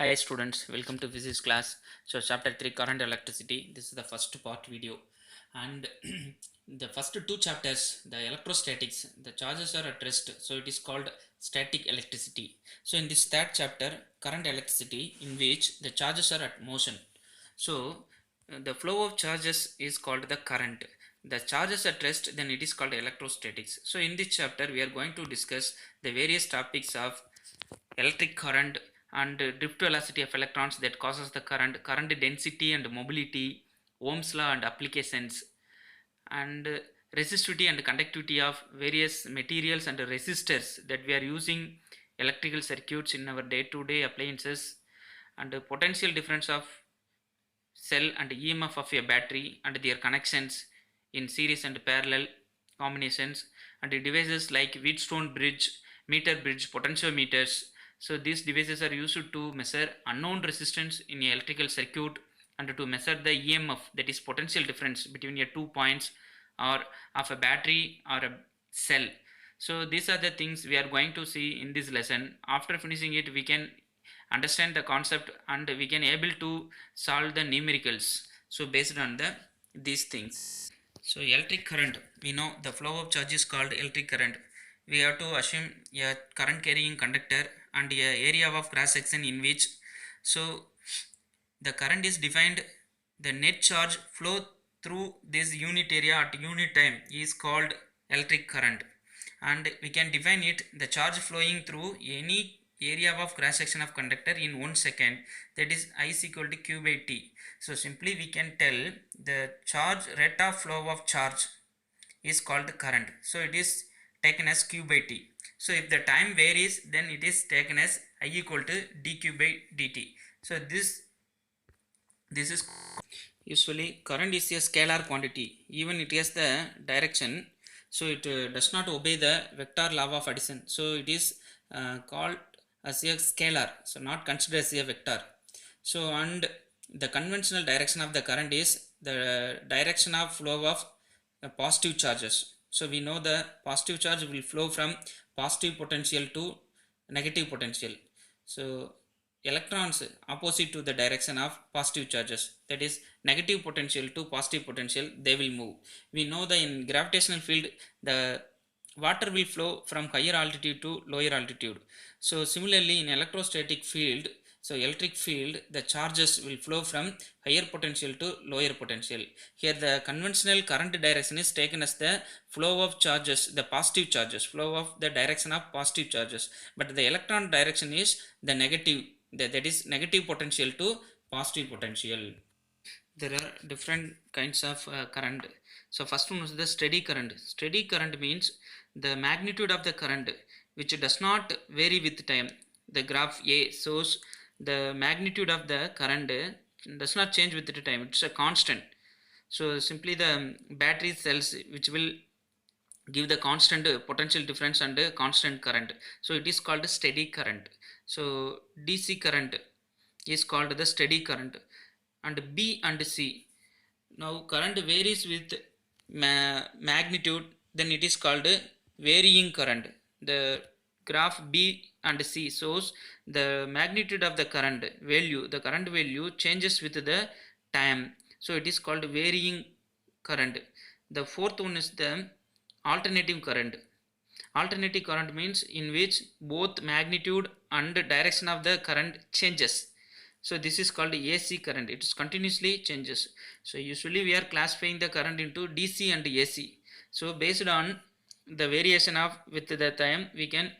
Hi students, welcome to physics class. So chapter 3 current electricity. This is the first part video, and the first two chapters, the electrostatics, the charges are at rest, so it is called static electricity. So in this third chapter, current electricity, in which the charges are at motion. So the flow of charges is called the current. The charges at rest, then it is called electrostatics. So in this chapter we are going to discuss the various topics of electric current and drift velocity of electrons that causes the current density and mobility, Ohm's law and applications, and resistivity and conductivity of various materials and resistors that we are using electrical circuits in our day-to-day appliances, and potential difference of cell and EMF of a battery and their connections in series and parallel combinations, and devices like Wheatstone bridge, meter bridge, potentiometers. So these devices are used to measure unknown resistance in a electrical circuit and to measure the EMF, that is potential difference between a 2 points or of a battery or a cell. So these are the things we are going to see in this lesson. After finishing it, we can understand the concept and we can able to solve the numericals, so based on these things. So electric current, we know the flow of charge is called electric current. We have to assume a current carrying conductor and a area of cross section in which, so the current is defined, the net charge flow through this unit area at unit time is called electric current, and we can define it, the charge flowing through any area of cross section of conductor in 1 second, that is I is equal to q by t. So simply we can tell the charge rate of flow of charge is called the current, so it is taken as q by t. So if the time varies, then it is taken as I equal to dq by dt. So this is usually current is a scalar quantity, even it has the direction, so it does not obey the vector law of addition, so it is called as a scalar, so not considered as a vector. So and the conventional direction of the current is the direction of flow of positive charges. So we know the positive charge will flow from positive potential to negative potential. So electrons opposite to the direction of positive charges, that is negative potential to positive potential, they will move. We know that in gravitational field the water will flow from higher altitude to lower altitude. So similarly in electrostatic field, so electric field, the charges will flow from higher potential to lower potential. Here the conventional current direction is taken as the flow of charges, the positive charges, flow of the direction of positive charges, but the electron direction is the negative, that is negative potential to positive potential. There are different kinds of current. So first one is the steady current. Steady current means the magnitude of the current which does not vary with time. The graph A shows the magnitude of the current does not change with the time, it's a constant. So simply the battery cells which will give the constant potential difference and constant current, so it is called steady current. So DC current is called the steady current, and B and C. Now current varies with magnitude, then it is called varying current. The graph B and C shows the magnitude of the current value, the current value changes with the time, so it is called varying current. The fourth one is the alternating current. Alternating current means in which both magnitude and direction of the current changes, so this is called AC current, it is continuously changes. So usually we are classifying the current into DC and AC, so based on the variation of with the time we can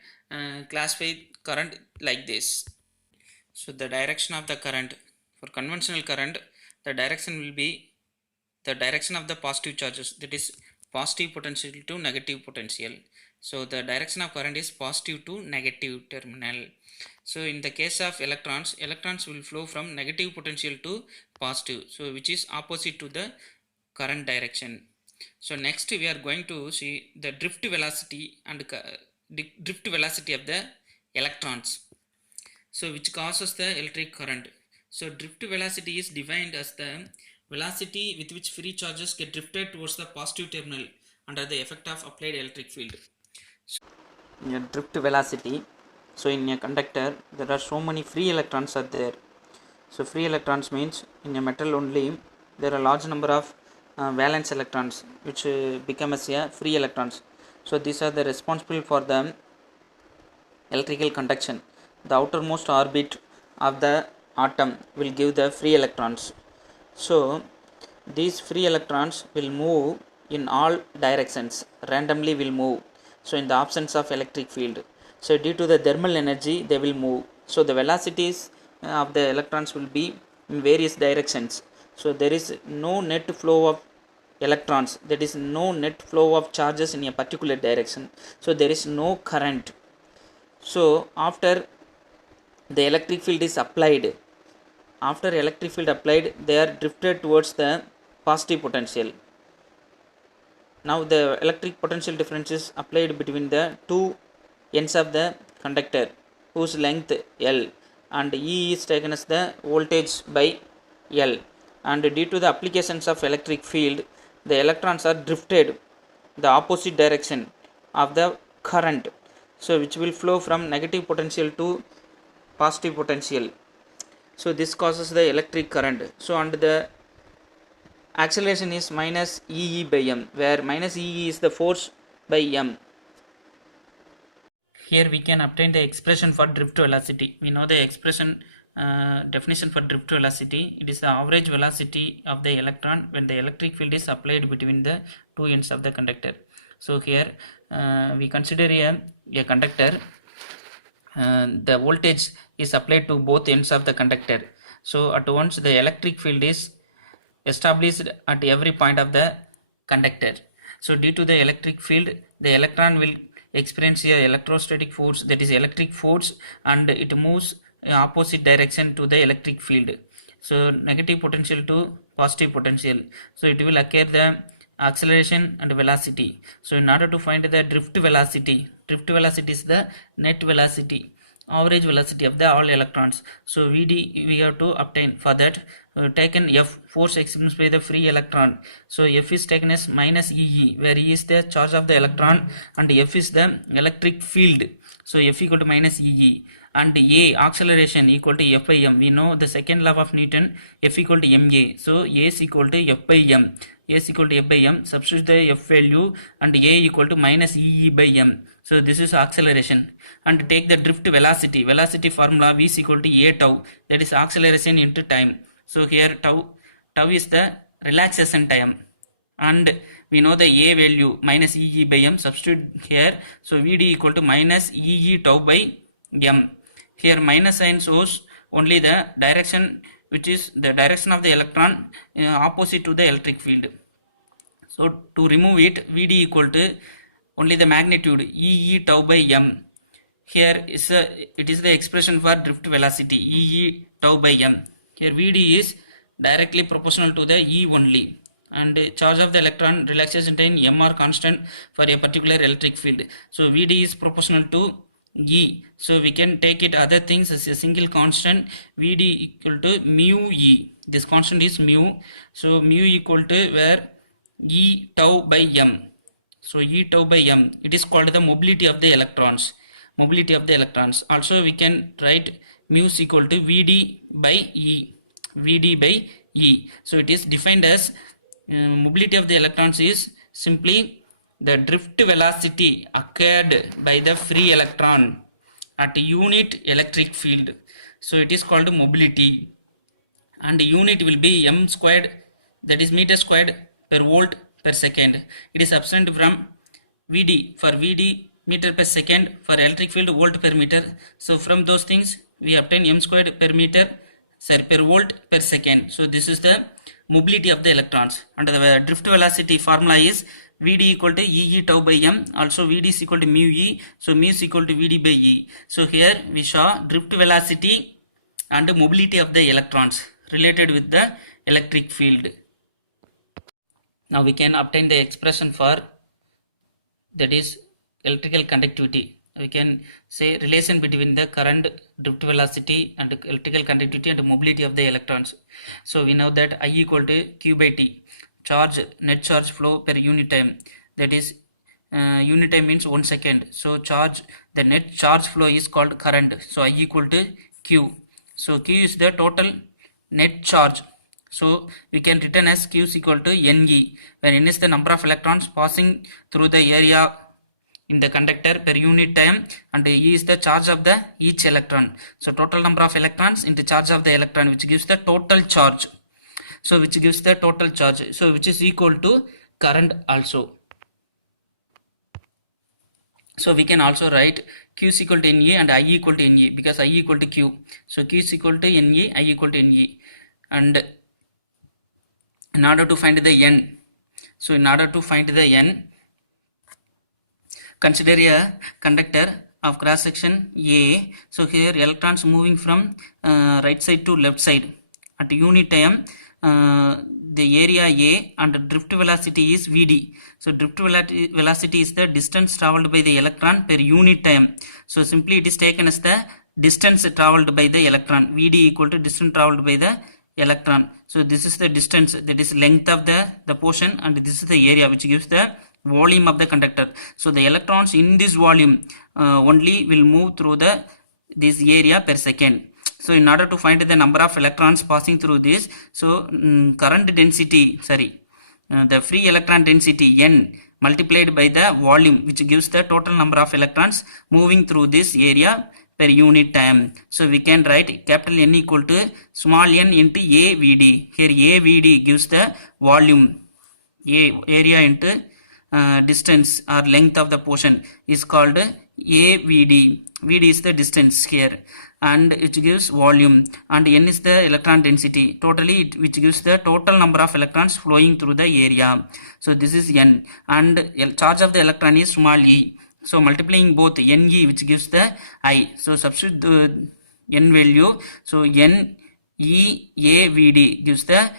classify current like this. So the direction of the current, for conventional current the direction will be the direction of the positive charges, that is positive potential to negative potential. So the direction of current is positive to negative terminal. So in the case of electrons, electrons will flow from negative potential to positive, so which is opposite to the current direction. So next we are going to see the drift velocity and drift velocity of the electrons, so which causes the electric current. So drift velocity is defined as the velocity with which free charges get drifted towards the positive terminal under the effect of applied electric field. So, drift velocity, So in a conductor there are so many free electrons are there. So free electrons means in a metal only there are large number of valence electrons which become as a free electrons. So these are the responsible for the electrical conduction. The outermost orbit of the atom will give the free electrons. So these free electrons will move in all directions, randomly will move. So in the absence of electric field, so due to the thermal energy they will move. So the velocities of the electrons will be in various directions. So there is no net flow of electrons, there is no net flow of charges in a particular direction. So there is no current. So after the electric field is applied, after electric field applied, they are drifted towards the positive potential. Now the electric potential difference is applied between the two ends of the conductor whose length L, and E is taken as the voltage by L, and due to the applications of electric field the electrons are drifted the opposite direction of the current, so which will flow from negative potential to positive potential. So this causes the electric current. So and the acceleration is minus E by m, where minus E is the force by m. Here we can obtain the expression for drift velocity. We know the expression definition for drift velocity. It is the average velocity of the electron when the electric field is applied between the two ends of the conductor. So here we consider a conductor. The voltage is applied to both ends of the conductor. So at once the electric field is established at every point of the conductor. So due to the electric field, the electron will experience a electrostatic force, that is electric force, and it moves in opposite direction to the electric field. So negative potential to positive potential. So it will occur the acceleration and velocity. So in order to find the drift velocity is the net velocity, average velocity of the all electrons. So Vd we have to obtain. For that taken F, force experienced by the free electron. So F is taken as minus Ee, where E is the charge of the electron and F is the electric field. So F equal to minus Ee, and A, acceleration, equal to F by m. We know the second law of Newton, F equal to ma. So A is equal to F by m. A is equal to F by m. Substitute the F value and A equal to minus Ee by m. So this is acceleration. And take the drift velocity. Velocity formula V is equal to A tau, that is acceleration into time. So here tau is the relaxation time, and we know the A value minus Ee by m. Substitute here. So Vd equal to minus Ee tau by m. Here minus sign shows only the direction, which is the direction of the electron opposite to the electric field. So to remove it, Vd equal to only the magnitude Ee tau by m. Here is it is the expression for drift velocity Ee tau by m. Here Vd is directly proportional to the E only, and charge of the electron relaxation time m are constant for a particular electric field. So Vd is proportional to E. So we can take it other things as a single constant, Vd equal to mu E. This constant is mu. So mu equal to where E tau by m. So E tau by m, it is called the mobility of the electrons. Mobility of the electrons. Also we can write mu is equal to Vd by E. Vd by E. So it is defined as mobility of the electrons is simply the drift velocity occurred by the free electron at unit electric field. So it is called mobility, and unit will be m squared, that is meter squared per volt per second. It is absent from Vd. For Vd, meter per second, for electric field volt per meter. So from those things we obtain m squared per meter, sorry, per volt per second. So this is the mobility of the electrons, and the drift velocity formula is Vd equal to Ee tau by m. Also Vd is equal to mu E. So mu is equal to Vd by E. So here we saw drift velocity and mobility of the electrons related with the electric field. Now we can obtain the expression for, that is electrical conductivity. We can say relation between the current, drift velocity, and electrical conductivity and mobility of the electrons. So we know that I equal to Q by T, charge, net charge flow per unit time, that is unit time means 1 second. So charge, the net charge flow is called current. So I equal to Q. So Q is the total net charge. So we can written as Q is equal to Ne, where N is the number of electrons passing through the area in the conductor per unit time, and E is the charge of the each electron. So total number of electrons into charge of the electron, which gives the total charge. So which gives the total charge. So which is equal to current also. So we can also write Q is equal to Ne and I equal to Ne, because I equal to Q. So Q is equal to Ne, I equal to Ne. And in order to find the N, so in order to find the N, consider a conductor of cross section A. So here electrons moving from right side to left side at unit time. The area A and drift velocity is Vd. So drift velocity is the distance traveled by the electron per unit time. So simply it is taken as the distance traveled by the electron. Vd equal to distance traveled by the electron. So this is the distance, that is length of the portion, and this is the area which gives the volume of the conductor. So the electrons in this volume only will move through this area per second. So in order to find the number of electrons passing through this, so current density, the free electron density N multiplied by the volume, which gives the total number of electrons moving through this area per unit time. So we can write capital N equal to small n into AVD. Here AVD gives the volume, area into distance or length of the portion is called AVD. Vd is the distance here, and it gives volume, and N is the electron density totally, which gives the total number of electrons flowing through the area. So this is N, and charge of the electron is small e. So multiplying both Ne, which gives the I. So substitute the N value. So N E A V D gives the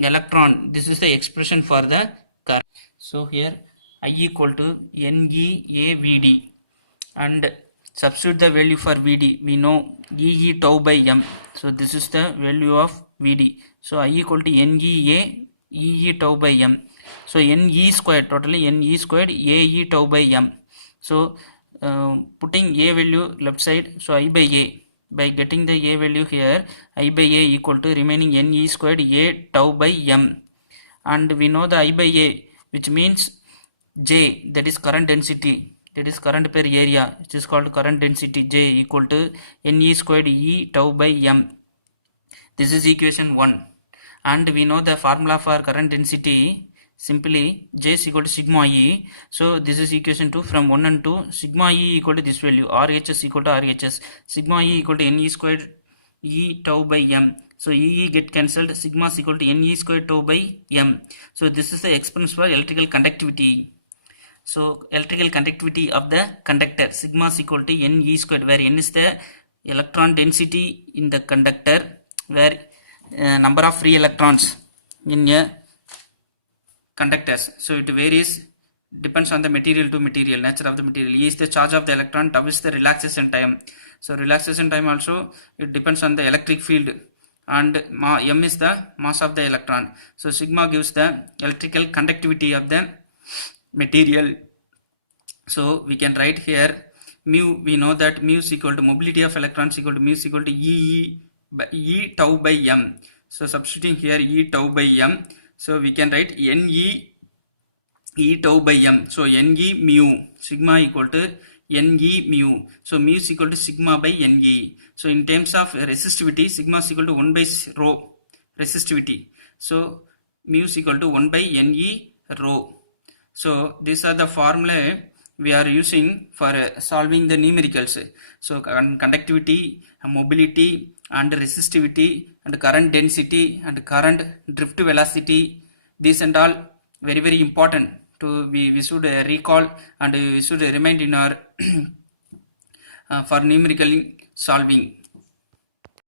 electron. This is the expression for the current. So here I equal to Ne A V D, and substitute the value for Vd. We know E tau by m. So this is the value of Vd. So I equal to Ne E tau by m. So Ne squared, totally Ne squared A tau by m. So putting A value left side, so I by A. By getting the A value here, I by A equal to remaining Ne squared A tau by m. And we know the I by A, which means J, that is current density, that is current per area, which is called current density, J equal to Ne squared E tau by m. This is equation 1. And we know the formula for current density, simply J is equal to sigma E. So this is equation 2. From 1 and 2, sigma E equal to this value, RHS equal to RHS, sigma E equal to Ne squared E tau by m. So E get cancelled, sigma is equal to Ne squared tau by m. So this is the expression for electrical conductivity. So electrical conductivity of the conductor, sigma is equal to Ne squared, where N is the electron density in the conductor, where number of free electrons in a conductors. So it varies, depends on the material to material, nature of the material. E is the charge of the electron, tau is the relaxation time. So relaxation time also, it depends on the electric field, and m is the mass of the electron. So sigma gives the electrical conductivity of the material. So we can write here mu. We know that mu is equal to mobility of electrons equal to mu is equal to E tau by m. So substituting here E tau by m, so we can write Ne E tau by m. So Ne mu, sigma equal to Ne mu. So mu is equal to sigma by Ne. So in terms of resistivity, sigma is equal to 1 by rho resistivity. So mu is equal to 1 by Ne rho. So these are the formulae we are using for solving the numericals. So conductivity, mobility, and resistivity, and current density, and current drift velocity, these and all very very important to we should recall, and we should remind in our for numerical solving.